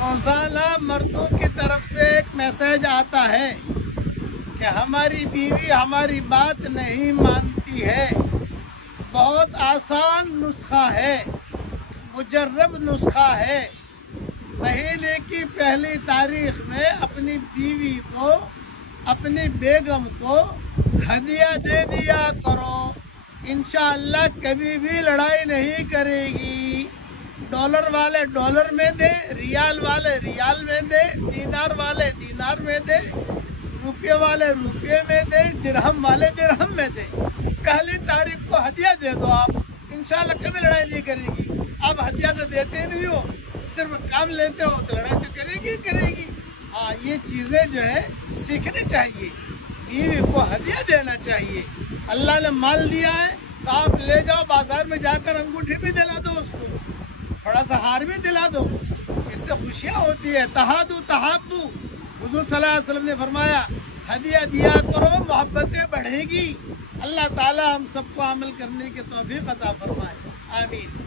روزانہ مردوں کی طرف سے ایک میسج آتا ہے کہ ہماری بیوی ہماری بات نہیں مانتی ہے. بہت آسان نسخہ ہے، مجرب نسخہ ہے. مہینے کی پہلی تاریخ میں اپنی بیوی کو، اپنی بیگم کو ہدیہ دے دیا کرو. انشاءاللہ کبھی بھی لڑائی نہیں کرے گی. ڈالر والے ڈالر میں دے، ریال والے ریال میں دے، دینار والے دینار میں دے، روپے والے روپے میں دے، درہم والے درہم میں دے. پہلی تاریخ کو ہدیہ دے دو آپ، انشاءاللہ کبھی لڑائی نہیں کرے گی. اب ہدیہ تو دیتے نہیں ہو، صرف کام لیتے ہو تو لڑائی تو کرے گی. ہاں، یہ چیزیں جو ہے سیکھنی چاہیے. بیوی کو ہدیہ دینا چاہیے. اللہ نے مال دیا ہے تو آپ لے جاؤ بازار میں جا کر انگوٹھی بھی دلا دو اس کو، تھوڑا سا ہار بھی دلا دو. اس سے خوشیاں ہوتی ہے. تہادو تحابو، حضور صلی اللہ علیہ وسلم نے فرمایا ہدیہ دیا کرو، محبتیں بڑھے گی. اللہ تعالی ہم سب کو عمل کرنے کی توفیق عطا فرمائے. آمین.